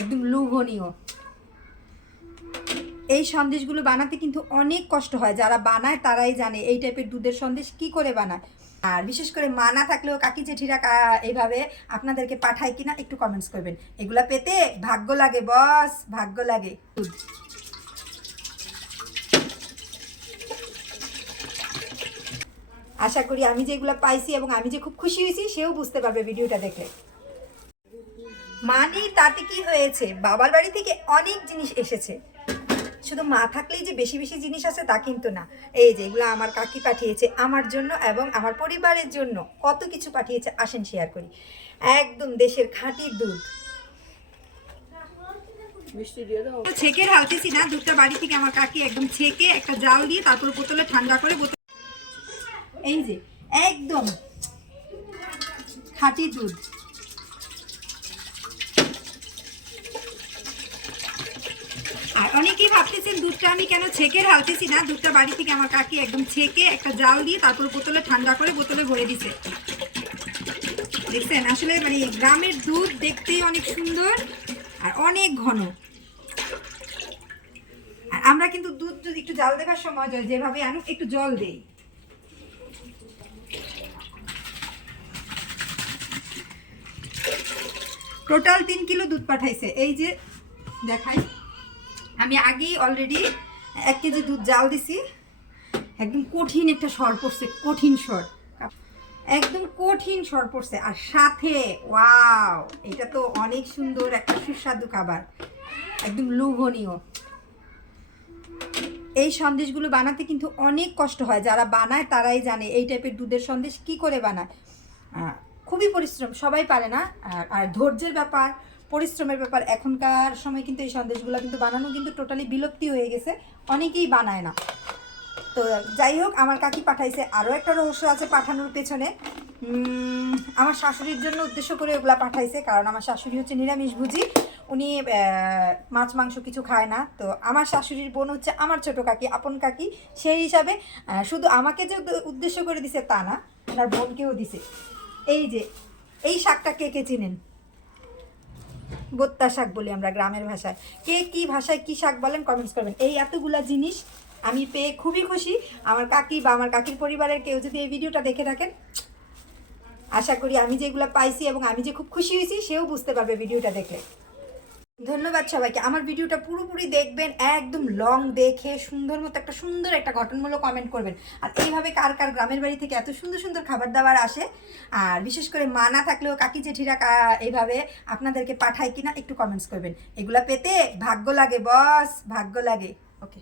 একদম লোভনীয়। এই সন্দেশগুলো বানাতে কিন্তু অনেক কষ্ট হয়, যারা বানায় তারাই জানে এই টাইপের দুধের সন্দেশ কি করে বানায়। আর বিশেষ করে মা না থাকলেও কাকি জেঠিরা এইভাবে আপনাদেরকে পাঠায় কিনা একটু কমেন্টস করবেন। এগুলা পেতে ভাগ্য লাগে বস, ভাগ্য লাগে। আশা করি আমি যেগুলো পাইছি এবং আমি যে খুব খুশি হয়েছি সেও বুঝতে পারবে ভিডিওটা দেখে। মানে তাতে কি হয়েছে, বাবার বাড়ি থেকে অনেক জিনিস এসেছে, শুধু মা থাকলেই যে বেশি বেশি জিনিস আছে তা কিন্তু না। এই যে এগুলো আমার কাকি পাঠিয়েছে আমার জন্য এবং আমার পরিবারের জন্য, কত কিছু পাঠিয়েছে, আসেন শেয়ার করি। একদম দেশের খাঁটি দুধ। ছেঁকে ঢালতেছি না, দুধটা বাড়ি থেকে আমার কাকি একদম ছেঁকে একটা জাল দিয়ে তারপর বোতলে ঠান্ডা করে বোতল। এই যে একদম খাঁটি দুধ। আর অনেকেই ভাবতেছেন দুধটা আমি কেন ছেঁকে ঢালতেছি না, দুধটা বাড়ি থেকে আমার কাকি একদম ছেঁকে একটা জাল দিয়ে তারপর বোতলে ঠান্ডা করে বোতলে ভরে দিছে। দেখছেন, আসলে মানে গ্রামের দুধ দেখতেই অনেক সুন্দর আর অনেক ঘন। আর আমরা কিন্তু দুধ যদি একটু জাল দেবার সময় যেভাবে আনুক একটু জল দেই। টোটাল 3 কিলো দুধ পাঠাইছে। এই যে দেখাই, আমি আগেই অলরেডি 1 কেজি দুধ জাল দিছি। একদম কঠিন একটা স্বর পড়ছে, কঠিন স্বর, একদম কঠিন স্বর পড়ছে। আর সাথে ওয়াও, এটা তো অনেক সুন্দর একটা সুস্বাদু খাবার, একদম লোভনীয়। এই সন্দেশগুলো বানাতে কিন্তু অনেক কষ্ট হয়, যারা বানায় তারাই জানে এই টাইপের দুধের সন্দেশ কি করে বানায়। খুবই পরিশ্রম, সবাই পারে না। আর ধৈর্যের ব্যাপার, পরিশ্রমের ব্যাপার। এখনকার সময় কিন্তু এই সন্দেশগুলো কিন্তু বানানো কিন্তু টোটালি বিলুপ্তি হয়ে গেছে, অনেকেই বানায় না। তো যাই হোক, আমার কাকি পাঠাইছে। আরও একটা রহস্য আছে পাঠানোর পেছনে। আমার শাশুড়ির জন্য উদ্দেশ্য করে ওগুলা পাঠাইছে, কারণ আমার শাশুড়ি হচ্ছে নিরামিষভোজী, উনি মাছ মাংস কিছু খায় না। তো আমার শাশুড়ির বোন হচ্ছে আমার ছোট কাকি, আপন কাকি, সেই হিসাবে শুধু আমাকে যে উদ্দেশ্য করে দিছে তা না, ওনার বোনকেও দিছে। এই যে এই শাকটা কে কে চিনেন? বোত্তা শাক বলি আমরা গ্রামের ভাষায়। কে কি ভাষায় কি শাক বলেন কমেন্টস করবেন। এই এতগুলা জিনিস আমি পেয়ে খুবই খুশি। আমার কাকি বা আমার কাকির পরিবারের কেউ যদি এই ভিডিওটা দেখে থাকেন, আশা করি আমি যেগুলো পাইছি এবং আমি যে খুব খুশি হয়েছি সেও বুঝতে পারবে ভিডিওটা দেখে। ধন্যবাদ সবাইকে। আমার ভিডিওটা পুরোপুরি দেখবেন, একদম লং দেখে সুন্দর মতো একটা গঠনমূলক কমেন্ট করবেন। আর এইভাবে কার কার গ্রামের বাড়ি থেকে এত সুন্দর সুন্দর খাবার দাবার আসে, আর বিশেষ করে মা না থাকলেও কাকি জেঠিরা এইভাবে আপনাদেরকে পাঠায় কিনা একটু কমেন্টস করবেন। এগুলা পেতে ভাগ্য লাগে বস, ভাগ্য লাগে। ওকে।